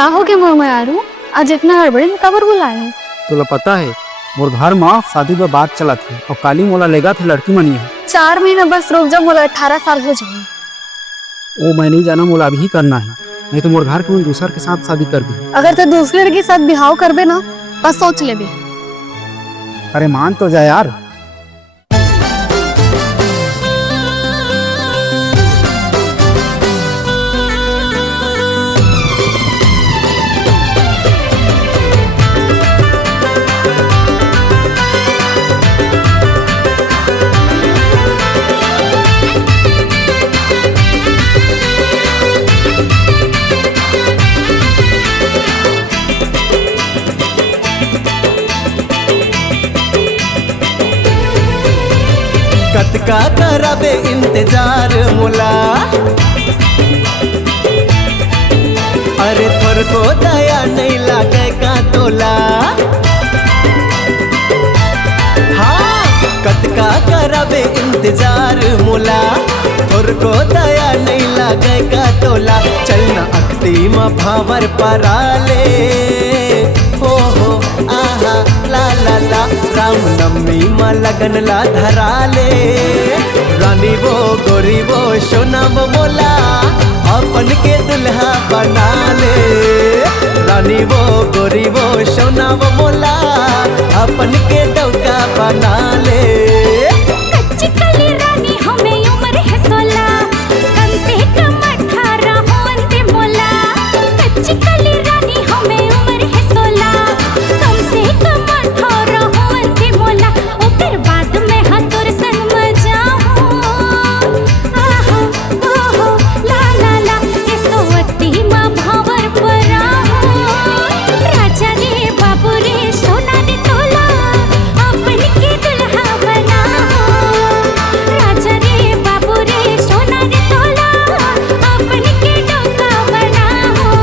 का हो गया मोर मायारू? आज इतना हड़बड़ी में काबर बुलाए? तोला पता है मोर घर में शादी पर बात चला थी और काली मोला लेगा थे लड़की मनिया। 4 महीना बस रुक जा, मोला 18 साल हो जाए। वो मैं नहीं जाना, मोला अभी करना है, नहीं तो मोर घर के दूसर के साथ शादी कर दी। अगर तो दूसरे के साथ बिहाव करबे ना बस सोच ले भी। अरे मान तो जा यार। कतका करबे इंतजार मोला, अरे थोर को दया नहीं लागे का तोला। हाँ कतका करबे इंतजार मोला, थोर को दया नहीं लागे का तोला। चलना अख्ती में भावर पराले, हो आहा ला ला ला। राम नवमी में लगन ला धराले, रानी वो गोरी वो सोना वो मोला, अपन के दुल्हा बना ले। रानी वो गोरी वो सोना वो मोला, अपन के डौका बना ले। कच्ची कली रानी हमें उम्र है 16, कम से कम 18 होते मोला। कच्ची कली रानी हमें उम्र है 16, कम से कम 18 होते मोला। ओ फिर बाद में हतुर संग मजाऊं, आहा ओहो ला ला ला। ये सोवती माँ भावर पराऊं, राजा रे बाबू रे सोना रे तोला, अपन के दुल्हा बनाऊं। राजा रे बाबू रे सोना रे तोला, अपन के डोका बनाऊं।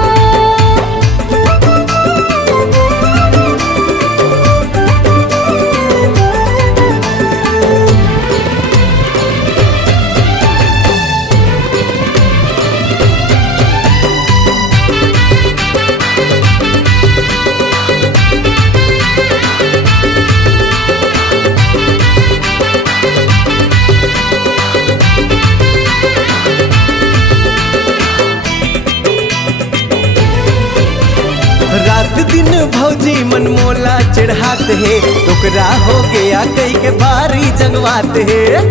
रात दिन भौजी मन मोला चिढ़ाते है, टुकड़ा हो गया कई के भारी जंगवाते है।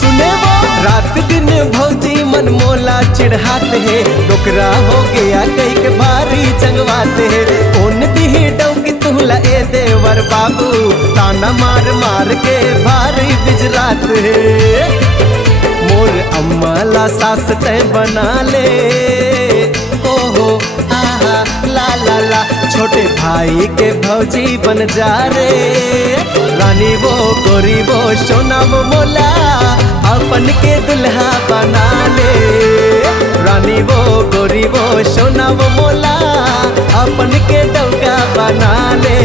सुने वो रात दिन भौजी मन मोला चिढ़ाते है, टुकड़ा हो गया कई के भारी जंगवाते है। कौन दी डौकी तुहला ए देवर बाबू, ताना मार मार के भारी बिजराते है। मोर अम्मा ला सास तय बना ले, ओहो आहा ला ला ला। छोटे भाई के भौजी बन जा रे, रानी वो गोरी वो सोना वो मोला, अपन के दुल्हा बना ले। रानी वो गोरी वो सोना वो मोला, अपन के डौका बना ले।